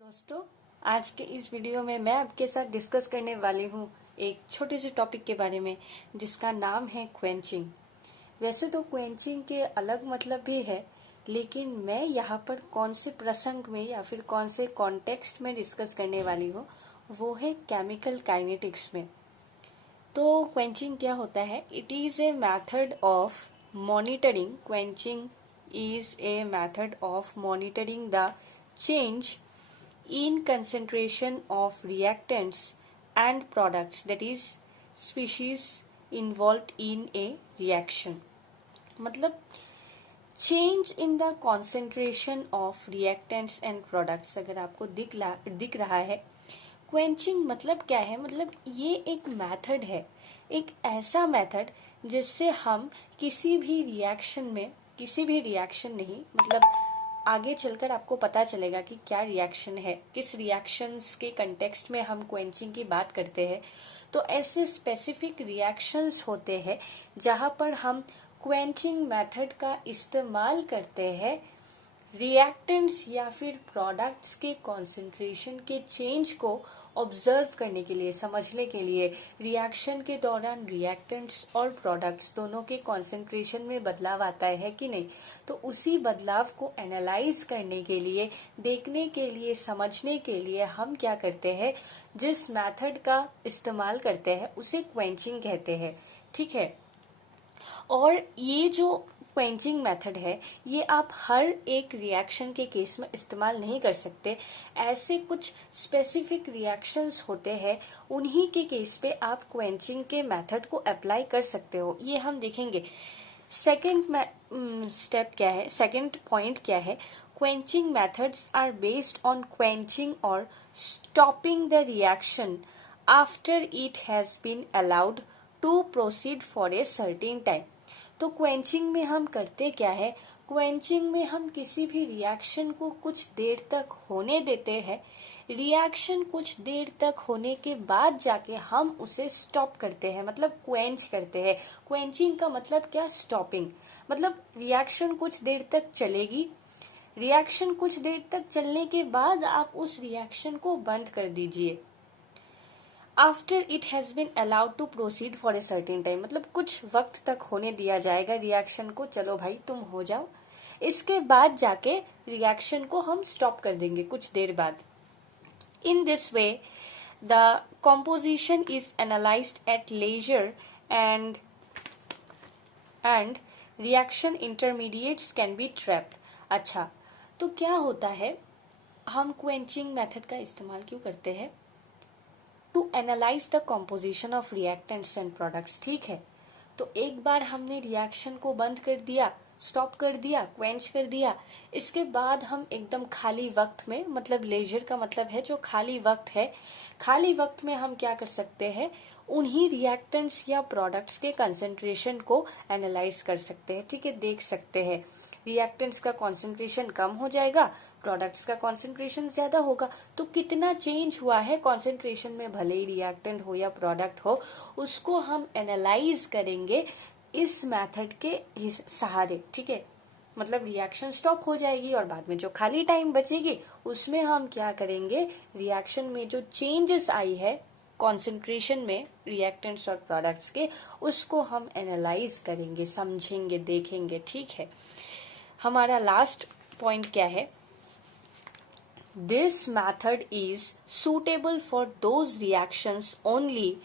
दोस्तों, आज के इस वीडियो में मैं आपके साथ डिस्कस करने वाली हूँ एक छोटे से टॉपिक के बारे में जिसका नाम है क्वेंचिंग। वैसे तो क्वेंचिंग के अलग मतलब भी है, लेकिन मैं यहाँ पर कौन से प्रसंग में या फिर कौन से कॉन्टेक्स्ट में डिस्कस करने वाली हूँ वो है केमिकल काइनेटिक्स में। तो क्वेंचिंग क्या होता है? It is a method of monitoring quenching is a method of monitoring the change in concentration of reactants and products, that is species involved in a reaction। मतलब change in the concentration of reactants and products अगर आपको दिख रहा है। Quenching मतलब क्या है? मतलब ये एक मेथड है, एक ऐसा मेथड जिससे हम किसी भी रिएक्शन नहीं, मतलब आगे चलकर आपको पता चलेगा कि क्या रिएक्शन है, किस रिएक्शंस के कंटेक्स्ट में हम क्वेंचिंग की बात करते हैं। तो ऐसे स्पेसिफिक रिएक्शंस होते हैं जहां पर हम क्वेंचिंग मेथड का इस्तेमाल करते हैं रिएक्टेंट्स या फिर प्रोडक्ट्स के कॉन्सेंट्रेशन के चेंज को ऑब्जर्व करने के लिए, समझने के लिए। रिएक्शन के दौरान रिएक्टेंट्स और प्रोडक्ट्स दोनों के कॉन्सेंट्रेशन में बदलाव आता है कि नहीं, तो उसी बदलाव को एनालाइज करने के लिए, देखने के लिए, समझने के लिए हम क्या करते हैं, जिस मेथड का इस्तेमाल करते हैं उसे क्वेंचिंग कहते हैं। ठीक है। और ये जो क्वेंचिंग मेथड है ये आप हर एक रिएक्शन के केस में इस्तेमाल नहीं कर सकते। ऐसे कुछ स्पेसिफिक रिएक्शंस होते हैं, उन्हीं के केस पे आप क्वेंचिंग के मेथड को अप्लाई कर सकते हो। ये हम देखेंगे। सेकेंड स्टेप क्या है, सेकेंड पॉइंट क्या है? Quenching methods are based on quenching और stopping the reaction after it has been allowed to proceed for a certain time. तो क्वेंचिंग में हम करते क्या है? क्वेंचिंग में हम किसी भी रिएक्शन को कुछ देर तक होने देते हैं। रिएक्शन कुछ देर तक होने के बाद जाके हम उसे स्टॉप करते हैं, मतलब क्वेंच करते हैं। क्वेंचिंग का मतलब क्या? स्टॉपिंग। मतलब रिएक्शन कुछ देर तक चलेगी, रिएक्शन कुछ देर तक चलने के बाद आप उस रिएक्शन को बंद कर दीजिए। After it has been allowed to proceed for a certain time, मतलब कुछ वक्त तक होने दिया जाएगा रिएक्शन को, चलो भाई तुम हो जाओ। इसके बाद जाके रिएक्शन को हम स्टॉप कर देंगे कुछ देर बाद। In this way the composition is analysed at leisure and reaction intermediates can be trapped. अच्छा, तो क्या होता है? हम क्वेंचिंग मेथड का इस्तेमाल क्यों करते हैं? To analyse the composition of reactants and products. ठीक है, तो एक बार हमने रिएक्शन को बंद कर दिया, स्टॉप कर दिया, क्वेंच कर दिया। इसके बाद हम एकदम खाली वक्त में, मतलब लेजर का मतलब है जो खाली वक्त है, खाली वक्त में हम क्या कर सकते हैं? उन्हीं रिएक्टेंट्स या प्रोडक्ट्स के कंसेंट्रेशन को एनालाइज कर सकते हैं। ठीक है, देख सकते हैं। रिएक्टेंट्स का कॉन्सेंट्रेशन कम हो जाएगा, प्रोडक्ट्स का कॉन्सेंट्रेशन ज्यादा होगा। तो कितना चेंज हुआ है कॉन्सेंट्रेशन में, भले ही रिएक्टेंट हो या प्रोडक्ट हो, उसको हम एनालाइज करेंगे इस मेथड के सहारे। ठीक है, मतलब रिएक्शन स्टॉप हो जाएगी और बाद में जो खाली टाइम बचेगी उसमें हम क्या करेंगे? रिएक्शन में जो चेंजेस आई है कॉन्सेंट्रेशन में रिएक्टेंट्स और प्रोडक्ट्स के, उसको हम एनालाइज करेंगे, समझेंगे, देखेंगे। ठीक है, हमारा लास्ट पॉइंट क्या है? This method is suitable for those reactions only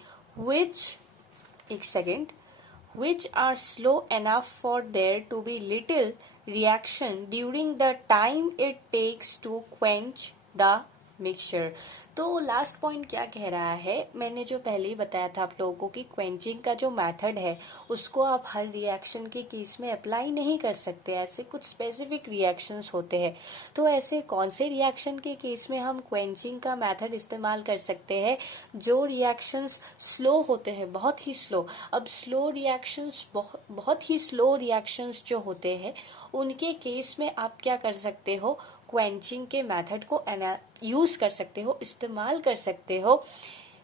which are slow enough for there to be little reaction during the time it takes to quench the mixture. तो लास्ट पॉइंट क्या कह रहा है? मैंने जो पहले ही बताया था आप लोगों को कि क्वेंचिंग का जो मेथड है उसको आप हर रिएक्शन के केस में अप्लाई नहीं कर सकते। ऐसे कुछ स्पेसिफिक रिएक्शंस होते हैं। तो ऐसे कौन से रिएक्शन के केस में हम क्वेंचिंग का मेथड इस्तेमाल कर सकते हैं? जो रिएक्शंस स्लो होते हैं, बहुत ही स्लो। अब स्लो रिएक्शंस, बहुत ही स्लो रिएक्शंस जो होते हैं उनके केस में आप क्या कर सकते हो? क्वेंचिंग के मेथड को यूज कर सकते हो, इस्तेमाल कर सकते हो।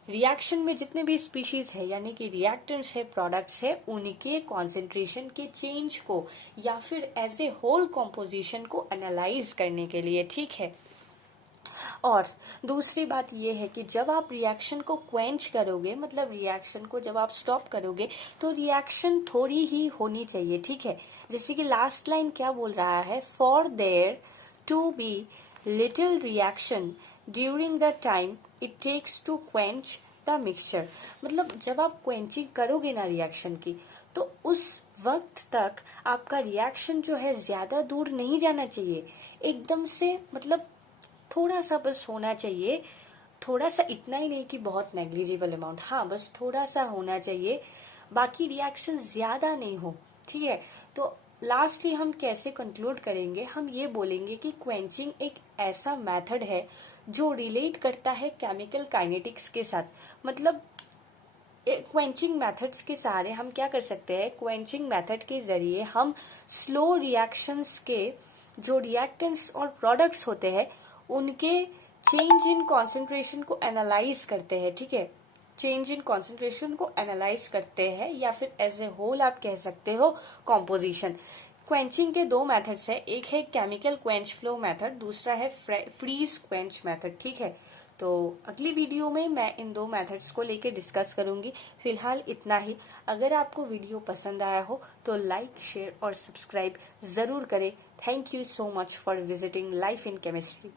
रिएक्शन में जितने भी स्पीशीज है, यानी कि रिएक्टेंट्स है, प्रोडक्ट्स है, उनके कॉन्सेंट्रेशन के चेंज को या फिर एज ए होल कॉम्पोजिशन को एनालाइज करने के लिए। ठीक है, और दूसरी बात ये है कि जब आप रिएक्शन को क्वेंच करोगे, मतलब रिएक्शन को जब आप स्टॉप करोगे, तो रिएक्शन थोड़ी ही होनी चाहिए, ठीक है। जैसे कि लास्ट लाइन क्या बोल रहा है, for there to be little reaction during the time it takes to quench the mixture. मतलब जब आप क्वेंचिंग करोगे ना रिएक्शन की, तो उस वक्त तक आपका रिएक्शन जो है ज्यादा दूर नहीं जाना चाहिए, एकदम से मतलब थोड़ा सा बस होना चाहिए, थोड़ा सा, इतना ही नहीं कि बहुत नेग्लिजिबल अमाउंट, हाँ बस थोड़ा सा होना चाहिए, बाकी रिएक्शन ज्यादा नहीं हो, ठीक है। तो लास्टली हम कैसे कंक्लूड करेंगे, हम ये बोलेंगे कि क्वेंचिंग एक ऐसा मेथड है जो रिलेट करता है केमिकल काइनेटिक्स के साथ। मतलब क्वेंचिंग मेथड्स के सहारे हम क्या कर सकते हैं, क्वेंचिंग मेथड के जरिए हम स्लो रिएक्शंस के जो रिएक्टेंट्स और प्रोडक्ट्स होते हैं उनके चेंज इन कॉन्सेंट्रेशन को एनालाइज करते हैं, ठीक है। चेंज इन कॉन्सेंट्रेशन को एनालाइज करते हैं, या फिर एज ए होल आप कह सकते हो कॉम्पोजिशन। क्वेंचिंग के दो मेथड्स है, एक है केमिकल क्वेंच फ्लो मेथड, दूसरा है फ्रीज क्वेंच मेथड, ठीक है। तो अगली वीडियो में मैं इन दो मेथड्स को लेकर डिस्कस करूंगी। फिलहाल इतना ही। अगर आपको वीडियो पसंद आया हो तो लाइक, शेयर और सब्सक्राइब जरूर करें। Thank you so much for visiting life in chemistry.